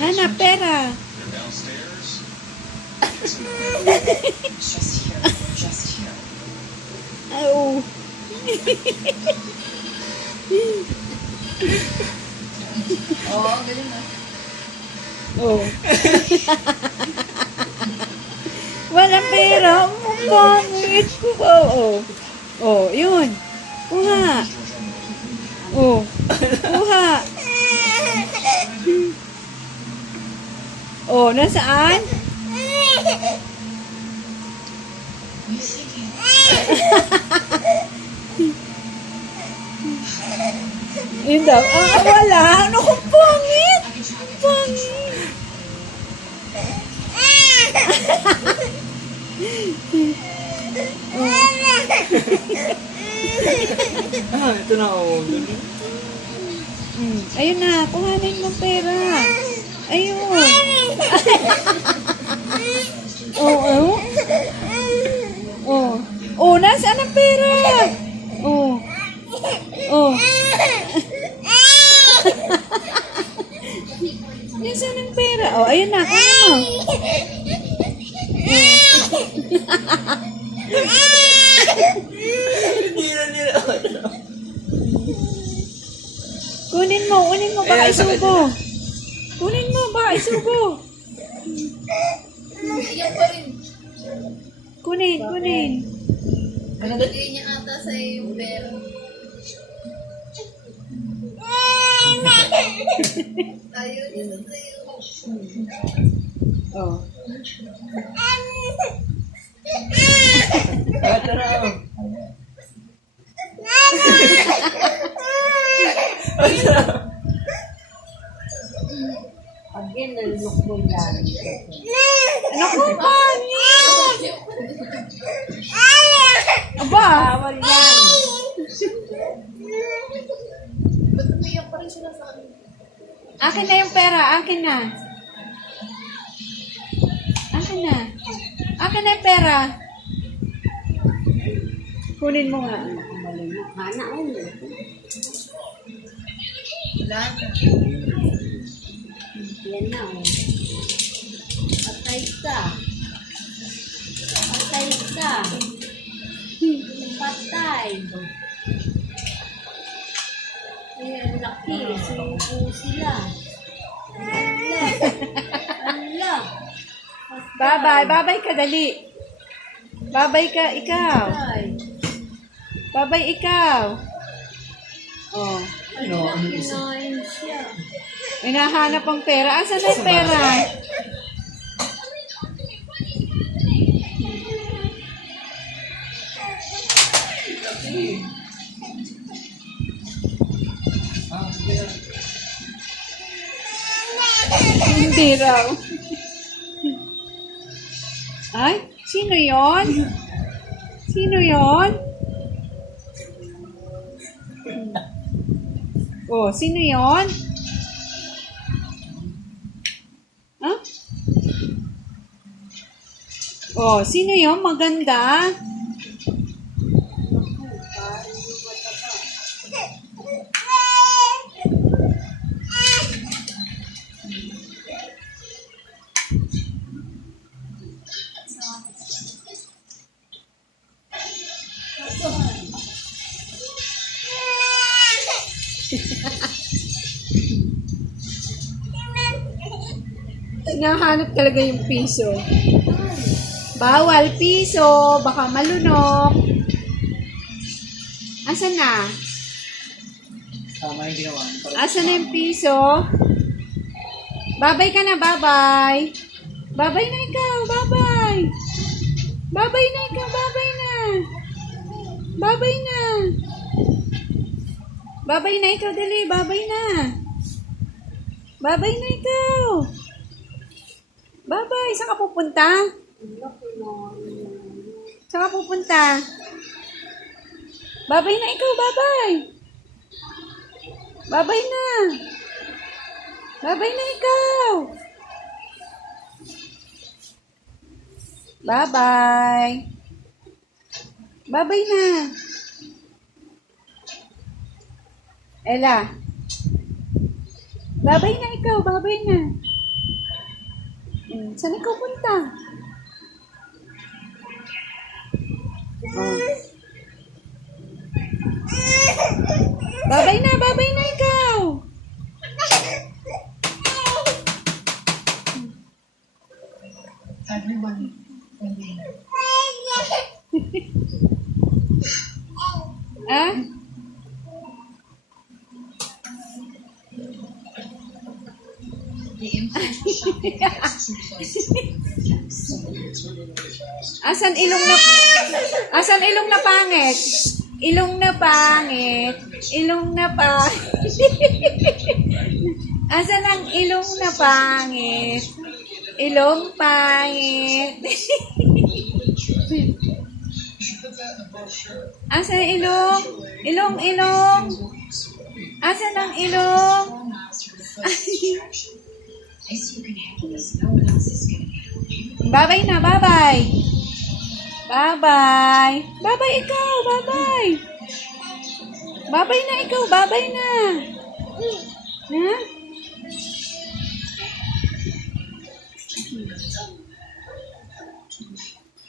Hanap pera. Oh. Oo, ganyan na. Oh. Walang pera. Pangit ko ba? Oh. Oh, yun. Kuha. Oh. Kuha. Oh, nasaan? Yun daw. Ah, wala. Ano kung pangit? Pangit. Ito na ako. Ayun na. Kuhanin mo pera. Ayun. Oh, oh. Oh. Oh, nasaan ang pera? Oh. Oh. Nasaan ang pera? Oh, ayun na. Kuha mo. Kunin mo, baka isubo. Kunin mo, baka isubo. Iyak pa rin. Kunin. Bigay niya ata sa yung pera. Ayaw niya sa sa'yo. Oh. Ito na ako. Again, nalulok mo yan. Ano ko, pangit? Aba! Bawal yan. Ba't umiyak pa rin sila sa akin? Akin na yung pera, akin na. Akin na. Akin na yung pera. Kunin mo nga. Hana ako. Wala na. Yan na. Patay ka. Patay ka. Patay. Ayan, laki. Suko sila. Ala. Babay ka, dali. Babay ka, ikaw. Patay. Babay, ikaw. Oh. Ano? Ano isa? Kinain siya. Hinahanap ang pera. Asan na yung pera? Hindi raw. Ay, sino yon? Sino yon? Oh, sino yon? Huh? Oh, sino yon? Maganda. Hinahanap talaga yung piso. Bawal piso, baka malunok. Asan na? Tama yung ginawa. Asan na yung piso? Babay ka na, babay. Babay na ikaw, babay. Babay na ikaw, babay na. Babay na. Babay na ikaw, dali, babay na. Babay na ikaw. Babay, saan ka pupunta? Saan ka pupunta? Babay na ikaw, babay. Babay na. Babay na ikaw. Bye-bye. Bye-bye na. Ella. Babay na ikaw, babay na. Saan ikaw punta? Oh. Babay na ikaw. Ah? Asan ilong na pangit? Ilong na pangit. Ilong na pangit. Asan ang ilong na pangit? Ilong pangit. Asan ang ilong? Ilong. Asan ang ilong? Babay na, babay. Babay. Babay ikaw, babay. Babay na ikaw, babay na. Ha?